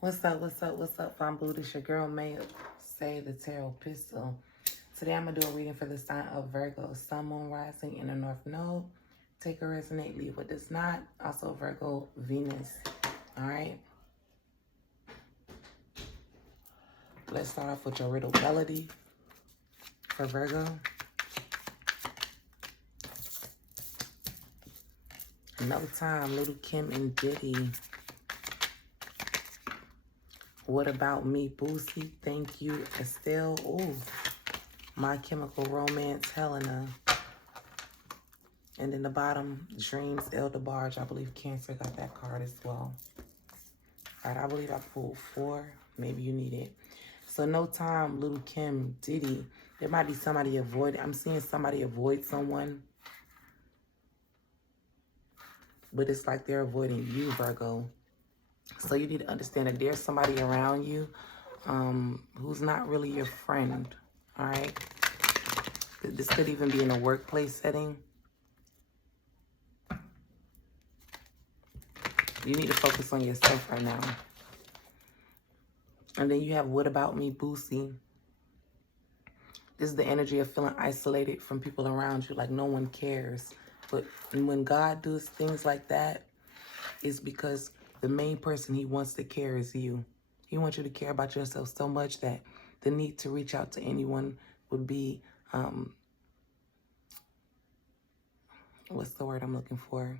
What's up, what's up, what's up, Fine Blue? This your girl, MEIOUSEI, the Tarot Pistol. Today I'm going to do a reading for the sign of Virgo, Sun, Moon, Rising in the North Node. Take or resonate, leave what does not. Also Virgo, Venus. All right? Let's start off with your riddle melody for Virgo. Another time, Little Kim and Diddy. What About Me, Boosie? Thank You, Estelle. Ooh, My Chemical Romance, Helena. And then the bottom, Dreams, Eldebarge. I believe Cancer got that card as well. All right, I believe I pulled 4. Maybe you need it. So no time, Little Kim, Diddy. There might be somebody avoiding. I'm seeing somebody avoid someone. But it's like they're avoiding you, Virgo. So you need to understand that there's somebody around you who's not really your friend, all right? This could even be in a workplace setting. You need to focus on yourself right now. And then you have What About Me, Boosie. This is the energy of feeling isolated from people around you, like no one cares. But when God does things like that, it's because the main person he wants to care is you. He wants you to care about yourself so much that the need to reach out to anyone would be, what's the word I'm looking for?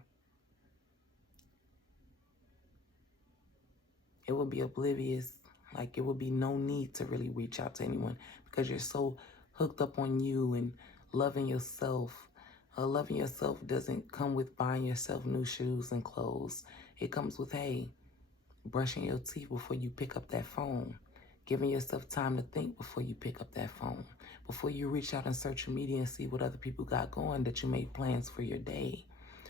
It would be oblivious. Like it would be no need to really reach out to anyone because you're so hooked up on you and loving yourself. Loving yourself doesn't come with buying yourself new shoes and clothes. It comes with, hey, brushing your teeth before you pick up that phone. Giving yourself time to think before you pick up that phone. Before you reach out on social media and see what other people got going, that you made plans for your day.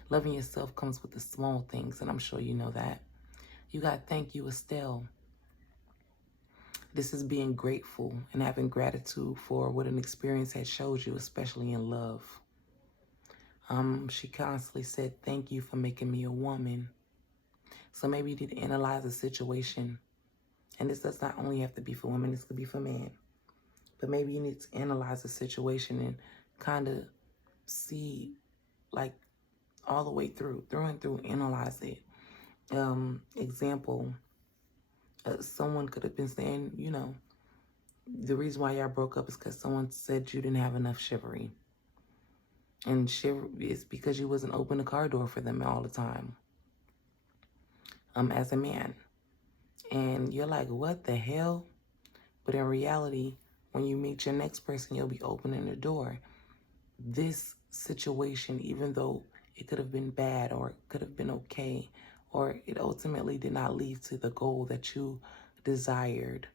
Loving yourself comes with the small things, and I'm sure you know that. You got Thank You, Estelle. This is being grateful and having gratitude for what an experience had showed you, especially in love. She constantly said, thank you for making me a woman. So maybe you need to analyze the situation. And this does not only have to be for women, this could be for men. But maybe you need to analyze the situation and kind of see, like, all the way through and through, analyze it. Example, someone could have been saying, you know, the reason why y'all broke up is because someone said you didn't have enough chivalry. And chivalry is because you wasn't open the car door for them all the time. As a man. And you're like, what the hell? But in reality, when you meet your next person, you'll be opening the door. This situation, even though it could have been bad or it could have been okay, or it ultimately did not lead to the goal that you desired,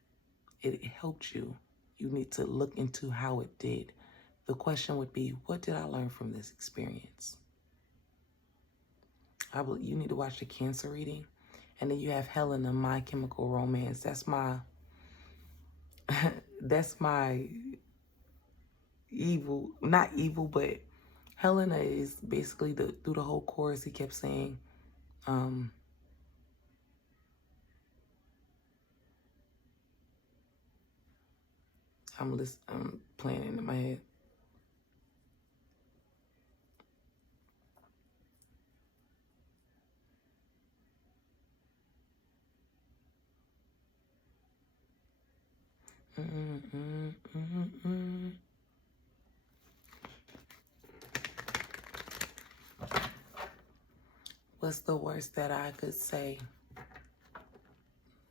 it helped you. You need to look into how it did. The question would be, what did I learn from this experience? You need to watch the Cancer reading. And then you have Helena, My Chemical Romance. That's my evil, not evil, but Helena is basically through the whole chorus he kept saying, I'm playing it in my head. What's the worst that I could say?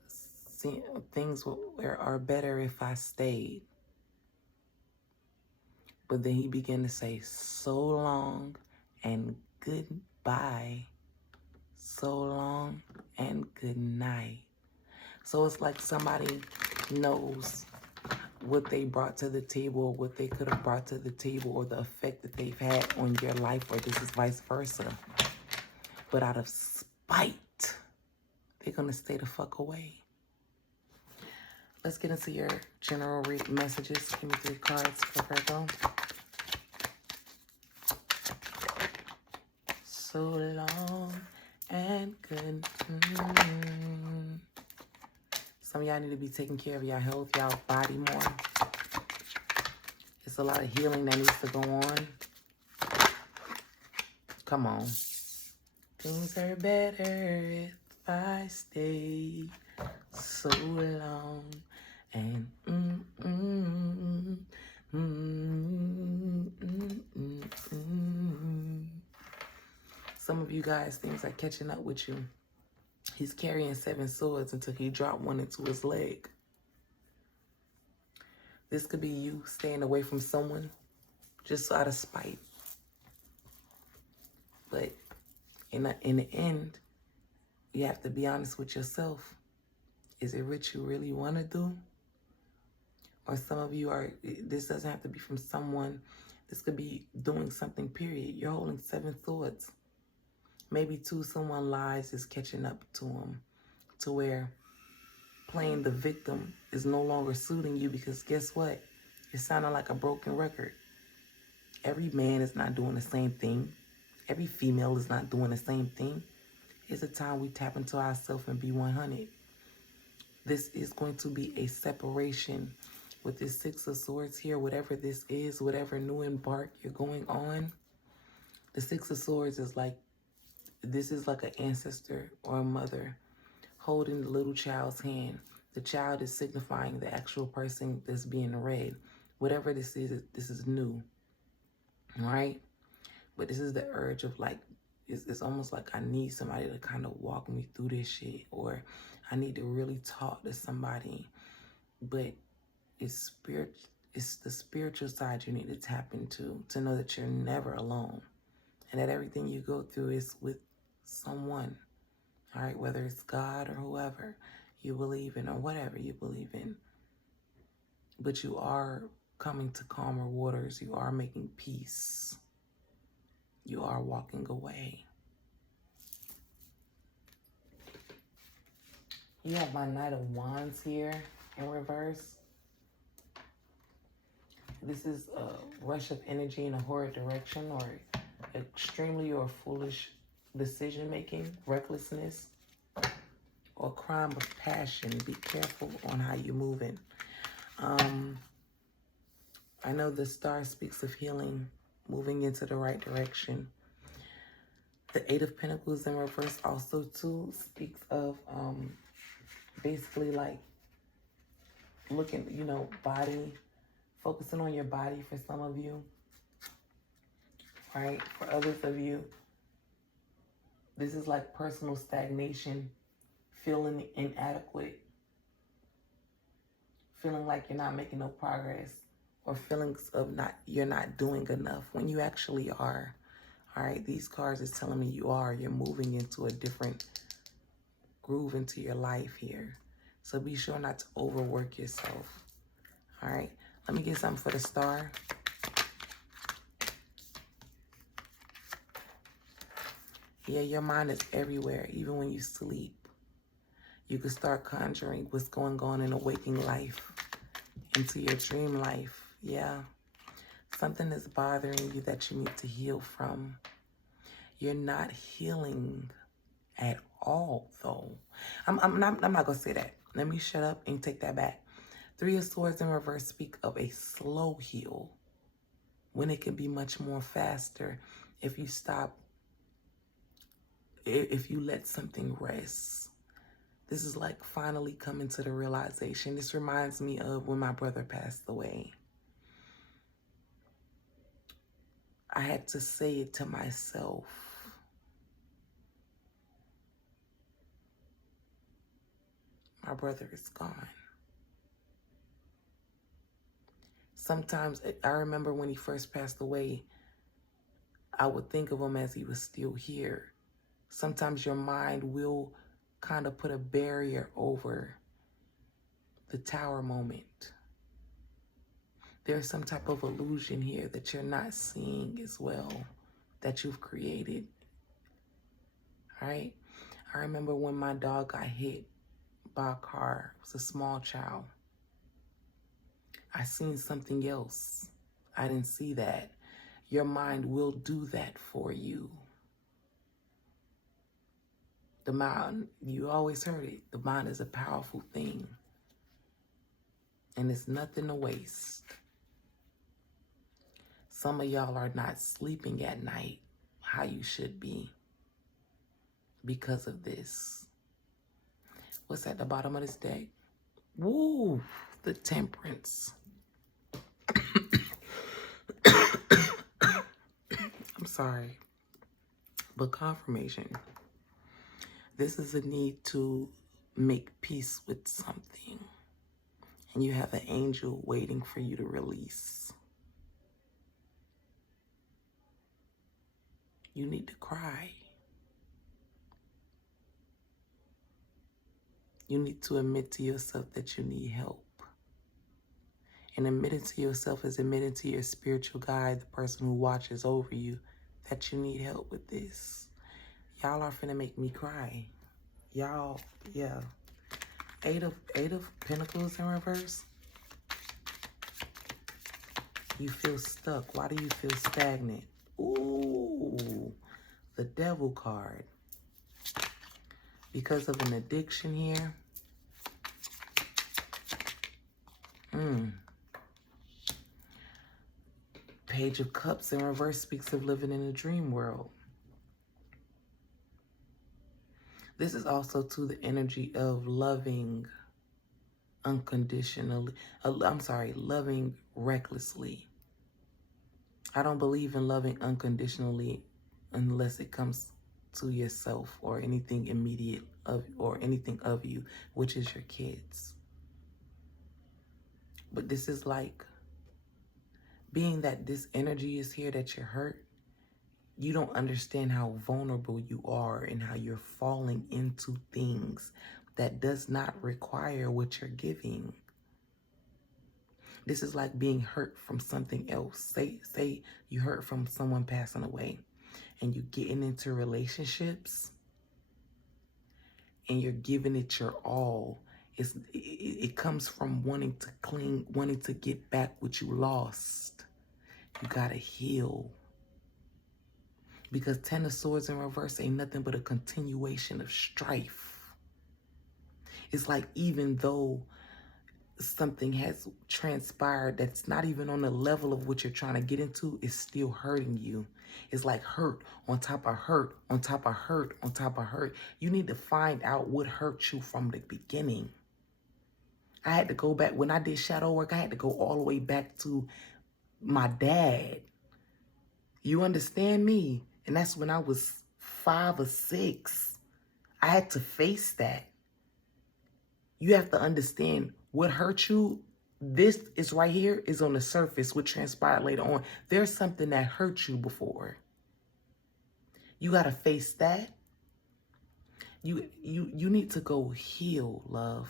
See, things are better if I stayed. But then he began to say, so long and goodbye. So long and good night. So it's like somebody knows what they brought to the table, or what they could have brought to the table, or the effect that they've had on your life, or this is vice versa. But out of spite, they're going to stay the fuck away. Let's get into your general messages. Give me 3 cards for Virgo. So long and good. Some of y'all need to be taking care of your health, y'all body more. It's a lot of healing that needs to go on. Come on. Things are better if I stay so long. And some of you guys, things are catching up with you. He's carrying 7 swords until he dropped one into his leg. This could be you staying away from someone just out of spite. But in the end, you have to be honest with yourself. Is it what you really want to do? Or some of you are, this doesn't have to be from someone. This could be doing something, period. You're holding 7 swords. Maybe too, someone lies is catching up to him, to where playing the victim is no longer suiting you, because guess what? You're sounding like a broken record. Every man is not doing the same thing. Every female is not doing the same thing. It's a time we tap into ourselves and be 100. This is going to be a separation with this 6 of Swords here. Whatever this is, whatever new embark you're going on, the 6 of Swords is like, this is like an ancestor or a mother holding the little child's hand. The child is signifying the actual person that's being read. Whatever this is new, all right? But this is the urge of like, it's almost like I need somebody to kind of walk me through this shit, or I need to really talk to somebody. But it's the spiritual side you need to tap into to know that you're never alone, and that everything you go through is with someone, all right? Whether it's God or whoever you believe in or whatever you believe in. But you are coming to calmer waters. You are making peace. You are walking away. You have my Knight of Wands here in reverse. This is a rush of energy in a horrid direction, or extremely or foolish decision-making, recklessness, or crime of passion. Be careful on how you're moving. I know the star speaks of healing, moving into the right direction. The 8 of Pentacles in reverse also too speaks of basically like looking, you know, body, focusing on your body for some of you, right? For others of you, this is like personal stagnation, feeling inadequate, feeling like you're not making no progress, or feelings of you're not doing enough when you actually are. All right, these cards is telling me you are. You're moving into a different groove into your life here. So be sure not to overwork yourself. All right, let me get something for the star. Yeah, your mind is everywhere, even when you sleep. You can start conjuring what's going on in a waking life into your dream life. Yeah. Something is bothering you that you need to heal from. You're not healing at all, though. I'm not going to say that. Let me shut up and take that back. 3 of Swords in reverse speak of a slow heal, when it can be much more faster if you stop, if you let something rest. This is like finally coming to the realization. This reminds me of when my brother passed away. I had to say it to myself. My brother is gone. Sometimes, I remember when he first passed away, I would think of him as he was still here. Sometimes your mind will kind of put a barrier over the tower moment. There's some type of illusion here that you're not seeing as well, that you've created. All right? I remember when my dog got hit by a car. It was a small child. I seen something else. I didn't see that. Your mind will do that for you. The mind, you always heard it, the mind is a powerful thing. And it's nothing to waste. Some of y'all are not sleeping at night how you should be because of this. What's at the bottom of this deck? Woo, the Temperance. I'm sorry, but confirmation. This is a need to make peace with something. And you have an angel waiting for you to release. You need to cry. You need to admit to yourself that you need help. And admitting to yourself is admitting to your spiritual guide, the person who watches over you, that you need help with this. Y'all are finna make me cry. Y'all, yeah. Eight of Pentacles in reverse. You feel stuck. Why do you feel stagnant? Ooh, the Devil card. Because of an addiction here. Page of Cups in reverse speaks of living in a dream world. This is also to the energy of loving unconditionally. Loving recklessly. I don't believe in loving unconditionally unless it comes to yourself or anything immediate or anything of you, which is your kids. But this is like, being that this energy is here, that you're hurt, you don't understand how vulnerable you are and how you're falling into things that does not require what you're giving. This is like being hurt from something else. Say you hurt from someone passing away and you're getting into relationships and you're giving it your all. It comes from wanting to cling, wanting to get back what you lost. You gotta heal. Because Ten of Swords in reverse ain't nothing but a continuation of strife. It's like, even though something has transpired that's not even on the level of what you're trying to get into, it's still hurting you. It's like hurt on top of hurt, on top of hurt, on top of hurt. You need to find out what hurt you from the beginning. I had to go back, when I did shadow work, I had to go all the way back to my dad. You understand me? And that's when I was 5 or 6. I had to face that. You have to understand what hurt you. This is right here is on the surface, what transpired later on. There's something that hurt you before. You got to face that. You need to go heal, love.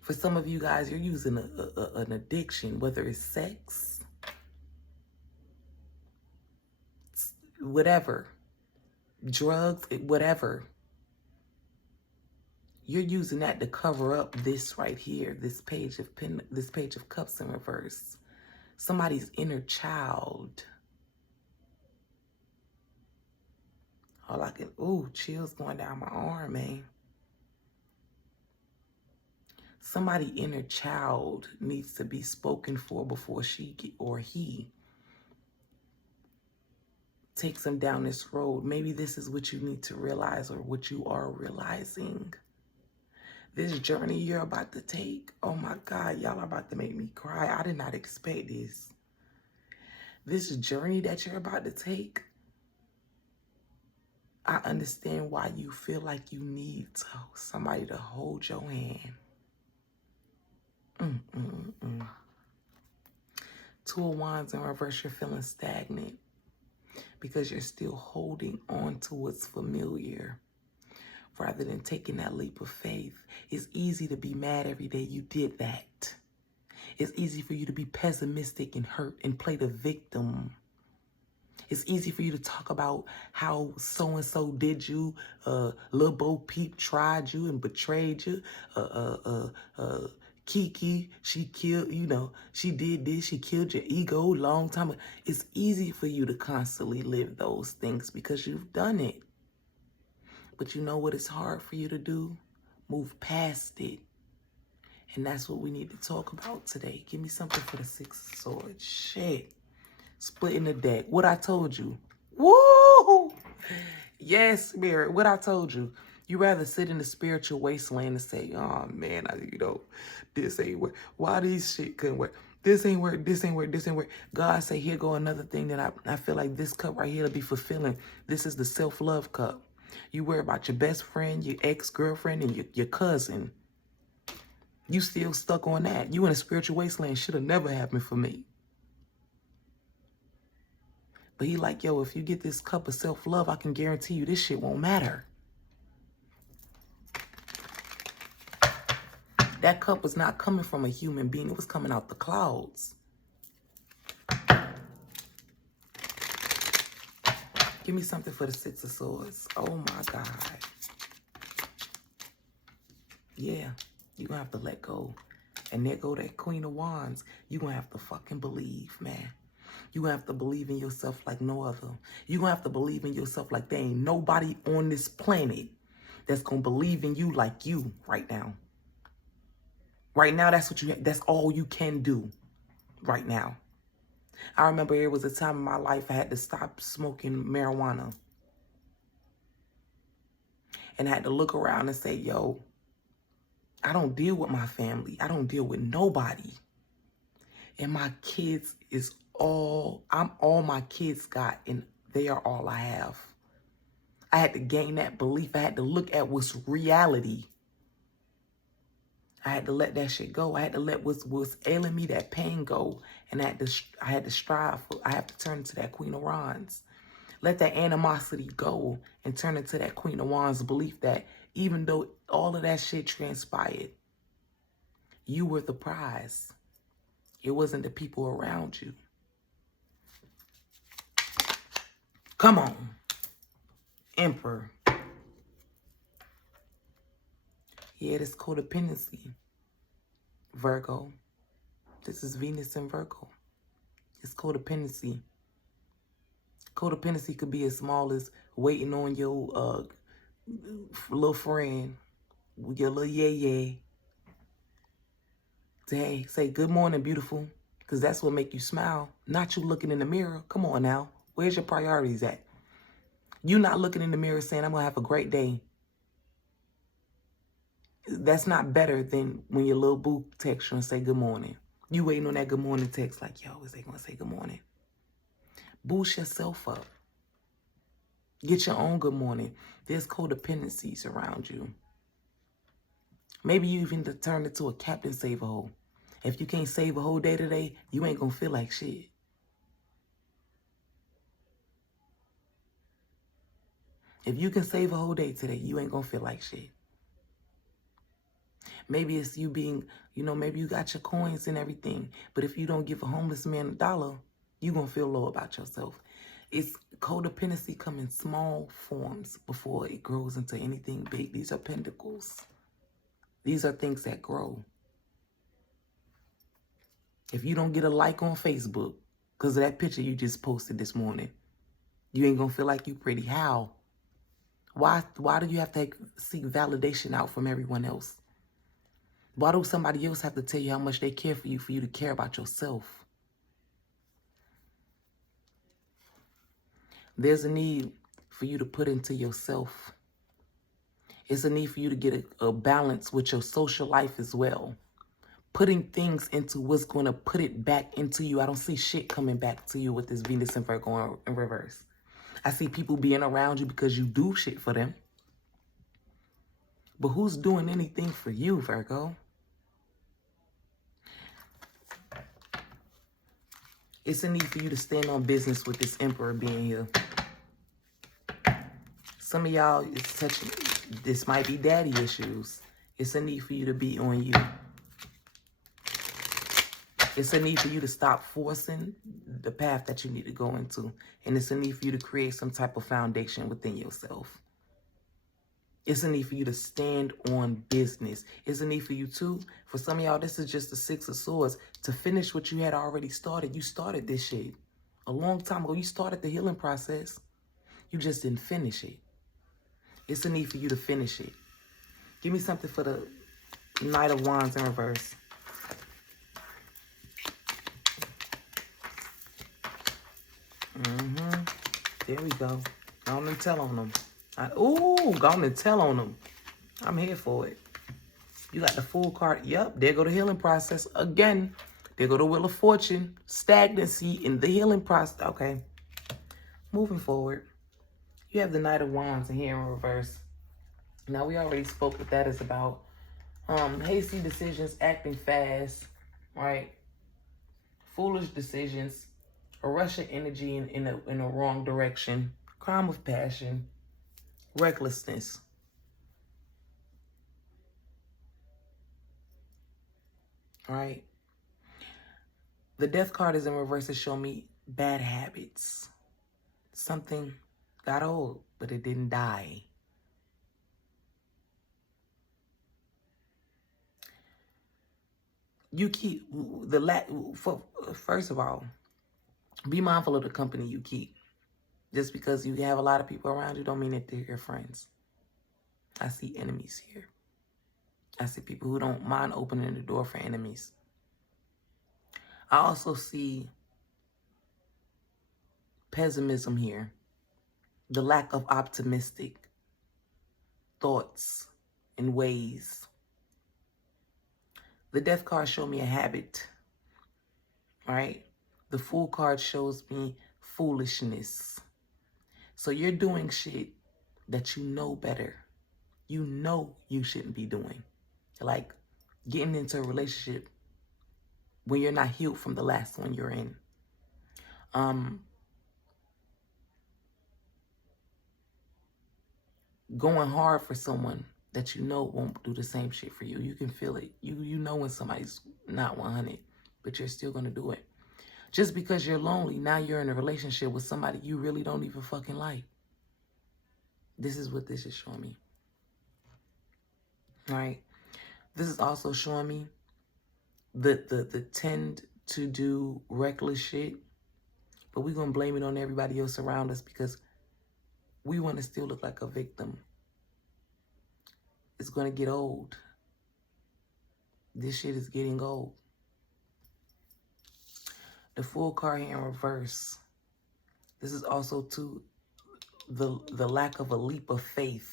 For some of you guys, you're using an addiction, whether it's sex, whatever, drugs, whatever. You're using that to cover up this right here, this page of Cups in reverse. Somebody's inner child. All I can, chills going down my arm, man. Somebody's inner child needs to be spoken for before she or he takes them down this road. Maybe this is what you need to realize, or what you are realizing. This journey you're about to take, oh my God, y'all are about to make me cry. I did not expect this. This journey that you're about to take, I understand why you feel like you need somebody to hold your hand. Two of Wands in reverse, you're feeling stagnant because you're still holding on to what's familiar rather than taking that leap of faith. It's easy to be mad every day you did that. It's easy for you to be pessimistic and hurt and play the victim. It's easy for you to talk about how so-and-so did you, Lil Bo Peep tried you and betrayed you, Kiki, she killed, she did this, she killed your ego long time ago. It's easy for you to constantly live those things because you've done it. But you know what it's hard for you to do? Move past it And that's what we need to talk about today. Give me something for the Six of Swords. Shit. Splitting the deck. What I told you. Woo! Yes, Spirit. What I told you. You rather sit in the spiritual wasteland and say, oh, man, this ain't work. Why these shit couldn't work? This ain't work, this ain't work, this ain't work. God say, here go another thing that I feel like this cup right here to be fulfilling. This is the self-love cup. You worry about your best friend, your ex-girlfriend, and your cousin. You still stuck on that. You in a spiritual wasteland. Should have never happened for me. But he like, yo, if you get this cup of self-love, I can guarantee you this shit won't matter. That cup was not coming from a human being. It was coming out the clouds. Give me something for the Six of Swords. Oh, my God. Yeah, you're going to have to let go. And there go that Queen of Wands. You're going to have to fucking believe, man. You're going to have to believe in yourself like no other. You're going to have to believe in yourself like there ain't nobody on this planet that's going to believe in you like you right now. Right now, that's all you can do right now. I remember there was a time in my life I had to stop smoking marijuana. And I had to look around and say, yo, I don't deal with my family. I don't deal with nobody. And my kids is I'm all my kids got, and they are all I have. I had to gain that belief. I had to look at what's reality. I had to let that shit go. I had to let what's ailing me, that pain, go. And I had to strive. I have to turn into that Queen of Wands. Let that animosity go and turn into that Queen of Wands belief that even though all of that shit transpired, you were the prize. It wasn't the people around you. Come on. Emperor. Yeah, this codependency. Virgo. This is Venus and Virgo. It's codependency. Codependency could be as small as waiting on your little friend, your little yay to say good morning, beautiful, because that's what make you smile. Not you looking in the mirror. Come on now. Where's your priorities at? You not looking in the mirror saying, I'm going to have a great day. That's not better than when your little boo texts you and say good morning. You waiting on that good morning text like, yo, is they going to say good morning? Boost yourself up. Get your own good morning. There's codependencies around you. Maybe you even turn into a Captain Save-A-Hole. If you can't save a whole day today, you ain't going to feel like shit. If you can save a whole day today, you ain't going to feel like shit. Maybe it's you being, maybe you got your coins and everything. But if you don't give a homeless man $1, you're going to feel low about yourself. It's codependency come in small forms before it grows into anything big. These are pentacles. These are things that grow. If you don't get a like on Facebook because of that picture you just posted this morning, you ain't going to feel like you pretty. How? Why do you have to seek validation out from everyone else? Why do somebody else have to tell you how much they care for you to care about yourself? There's a need for you to put into yourself. It's a need for you to get a balance with your social life as well. Putting things into what's going to put it back into you. I don't see shit coming back to you with this Venus and Virgo in reverse. I see people being around you because you do shit for them. But who's doing anything for you, Virgo? It's a need for you to stand on business with this Emperor being here. Some of y'all is touching, this might be daddy issues. It's a need for you to be on you. It's a need for you to stop forcing the path that you need to go into. And it's a need for you to create some type of foundation within yourself. It's a need for you to stand on business. It's a need for you too. For some of y'all, this is just the Six of Swords. To finish what you had already started. You started this shit a long time ago. You started the healing process. You just didn't finish it. It's a need for you to finish it. Give me something for the Knight of Wands in reverse. There we go. Go on and tell on them. Ooh, go on and tell on them. I'm here for it. You got the Fool card. Yep, there go the healing process again. There go the Wheel of Fortune. Stagnancy in the healing process. Okay. Moving forward. You have the Knight of Wands in here in reverse. Now, we already spoke what that is about. Hasty decisions, acting fast, right? Foolish decisions, a rush of energy in a wrong direction, crime of passion, recklessness. Right? The Death card is in reverse to show me bad habits. Something got old, but it didn't die. You keep first of all, be mindful of the company you keep. Just because you have a lot of people around you don't mean that they're your friends. I see enemies here. I see people who don't mind opening the door for enemies. I also see pessimism here. The lack of optimistic thoughts and ways. The Death card showed me a habit, right? The Fool card shows me foolishness. So you're doing shit that you know better. You know you shouldn't be doing. Like getting into a relationship when you're not healed from the last one you're in. Going hard for someone that you know won't do the same shit for you. You can feel it. You know when somebody's not 100, but you're still going to do it. Just because you're lonely, now you're in a relationship with somebody you really don't even fucking like. This is what this is showing me. All right? This is also showing me the tend to do reckless shit, but we're going to blame it on everybody else around us because we want to still look like a victim. It's going to get old. This shit is getting old. The Fool card here in reverse. This is also to the lack of a leap of faith.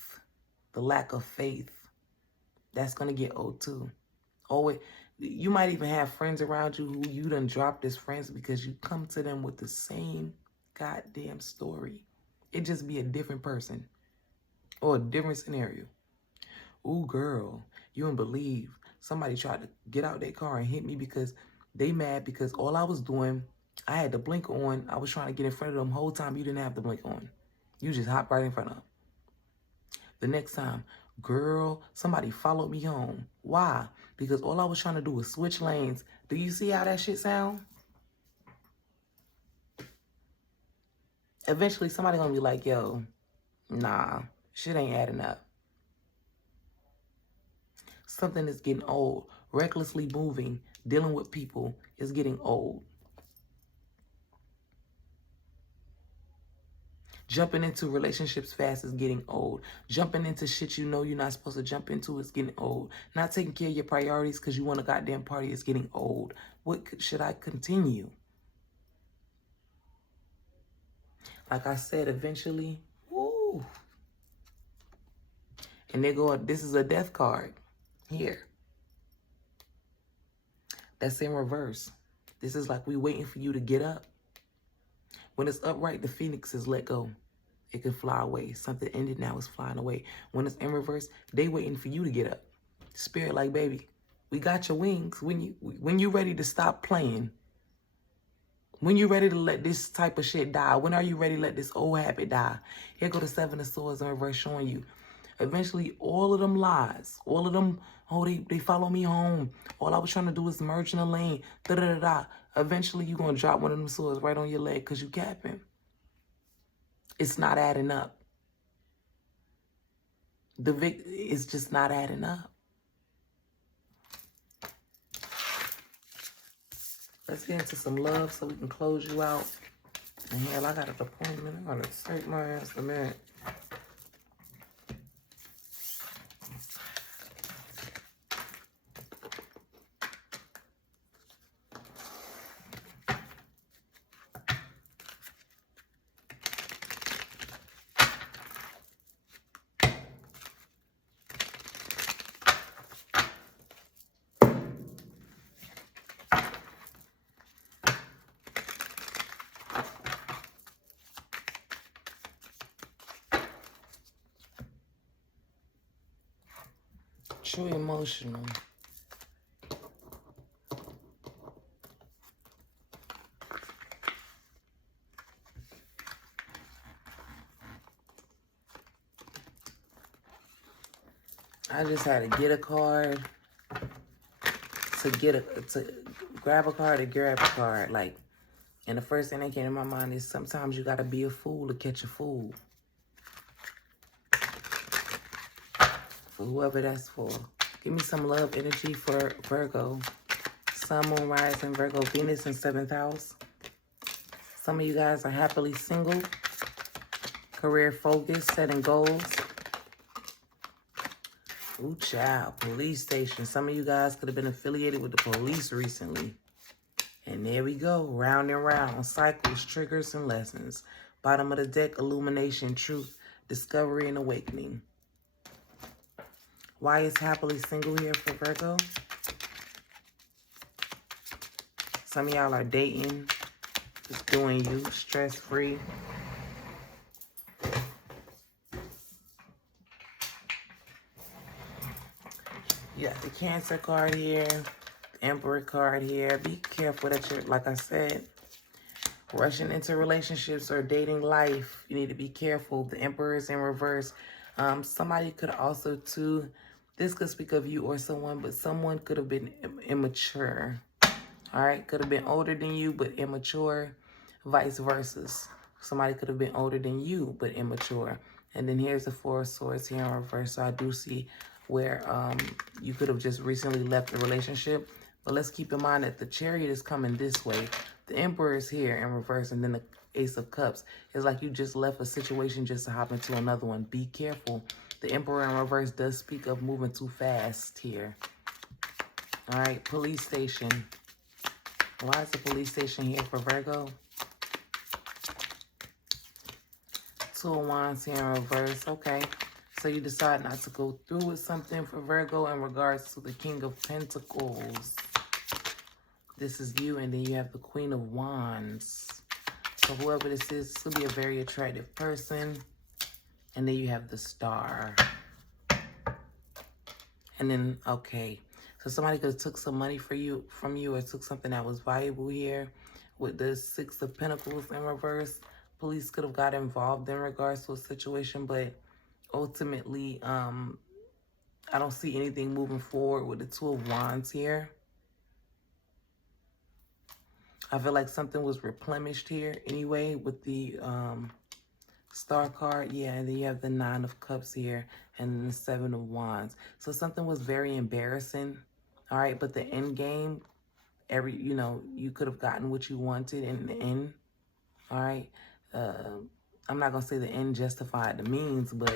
The lack of faith. That's going to get old too. Always, you might even have friends around you who you done dropped as friends because you come to them with the same goddamn story. It just be a different person or a different scenario. Ooh, girl, you don't believe somebody tried to get out their car and hit me because they mad because all I was doing, I had the blinker on. I was trying to get in front of them the whole time. You didn't have the blinker on. You just hopped right in front of them. The next time, girl, somebody followed me home. Why? Because all I was trying to do was switch lanes. Do you see how that shit sound? Eventually, somebody gonna be like, yo, nah, shit ain't adding up. Something is getting old. Recklessly moving, dealing with people is getting old. Jumping into relationships fast is getting old. Jumping into shit you know you're not supposed to jump into is getting old. Not taking care of your priorities because you want a goddamn party is getting old. What should I continue? Like I said, eventually, woo. And they go, this is a Death card here. That's in reverse. This is like we waiting for you to get up. When it's upright, the phoenix is let go. It can fly away. Something ended, now it's flying away. When it's in reverse, they waiting for you to get up. Spirit like, baby, we got your wings. When you ready to stop playing, when you ready to let this type of shit die, when are you ready to let this old habit die? Here go the Seven of Swords in reverse showing you. Eventually, all of them lies, all of them, oh, they follow me home. All I was trying to do is merge in the lane. Da-da-da-da. Eventually, you're going to drop one of them swords right on your leg because you capping. It's not adding up. It's just not adding up. Let's get into some love so we can close you out. And hell, I got an appointment. I gotta take my ass a minute. True emotional. I just had to get a card, to grab a card, to grab a card. Like, and the first thing that came to my mind is sometimes you gotta be a fool to catch a fool. For whoever that's for. Give me some love energy for Virgo. Sun, Moon, Rising, Virgo, Venus in 7th house. Some of you guys are happily single. Career focus, setting goals. Ooh, child. Police station. Some of you guys could have been affiliated with the police recently. And there we go. Round and round. Cycles, triggers, and lessons. Bottom of the deck, illumination, truth, discovery, and awakening. Why is happily single here for Virgo? Some of y'all are dating, just doing you, stress-free. You got the Cancer card here, the Emperor card here. Be careful that you're, like I said, rushing into relationships or dating life. You need to be careful. The Emperor is in reverse. Somebody could also, too, this could speak of you or someone, but someone could have been immature. All right, could have been older than you, but immature, vice versa. Somebody could have been older than you, but immature. And then here's the Four of Swords here in reverse. So I do see where you could have just recently left the relationship. But let's keep in mind that the Chariot is coming this way. The Emperor is here in reverse, and then the Ace of Cups. It's like you just left a situation just to hop into another one. Be careful. The Emperor in reverse does speak of moving too fast here. All right, police station. Why is the police station here for Virgo? Two of Wands here in reverse. Okay. So you decide not to go through with something for Virgo in regards to the King of Pentacles. This is you, and then you have the Queen of Wands. So whoever this is will be a very attractive person. And then you have the Star. And then, okay. So somebody could have took some money from you or took something that was valuable here. With the Six of Pentacles in reverse, police could have got involved in regards to a situation, but ultimately, I don't see anything moving forward with the Two of Wands here. I feel like something was replenished here anyway with the Star card. Yeah, and then you have the Nine of Cups here and then the Seven of Wands. So something was very embarrassing. All right, but the end game, you could have gotten what you wanted in the end. All right. I'm not going to say the end justified the means, but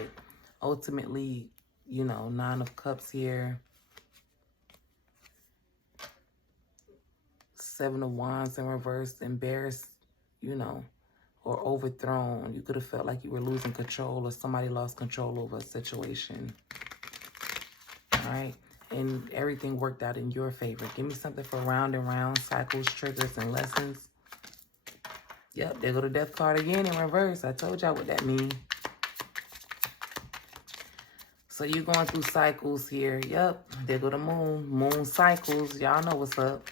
ultimately, Nine of Cups here. Seven of Wands in reverse, embarrassed, or overthrown. You could have felt like you were losing control or somebody lost control over a situation. All right. And everything worked out in your favor. Give me something for round and round, cycles, triggers, and lessons. Yep, there go the Death card again in reverse. I told y'all what that means. So you're going through cycles here. Yep, there go the Moon. Moon cycles. Y'all know what's up.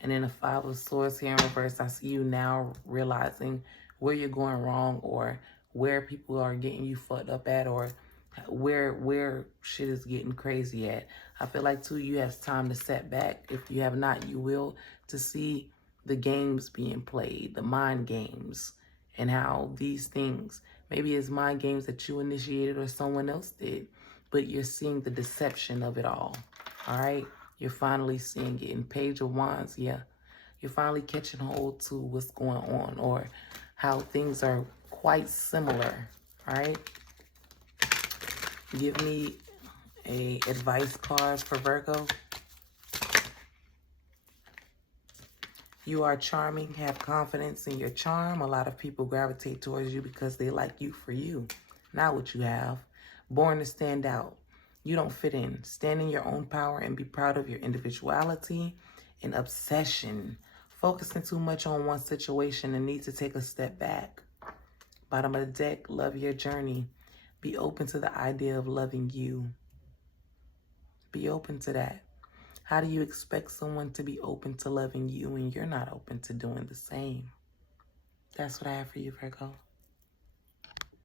And then the Five of Swords here in reverse. I see you now realizing where you're going wrong or where people are getting you fucked up at or where shit is getting crazy at. I feel like, too, you have time to set back. If you have not, you will, to see the games being played, the mind games, and how these things, maybe it's mind games that you initiated or someone else did, but you're seeing the deception of it all right? You're finally seeing it in Page of Wands, yeah. You're finally catching hold to what's going on or how things are quite similar, all right? Give me a advice card for Virgo. You are charming, have confidence in your charm. A lot of people gravitate towards you because they like you for you, not what you have. Born to stand out. You don't fit in. Stand in your own power and be proud of your individuality and obsession. Focusing too much on one situation and need to take a step back. Bottom of the deck, love your journey. Be open to the idea of loving you. Be open to that. How do you expect someone to be open to loving you when you're not open to doing the same? That's what I have for you, Virgo.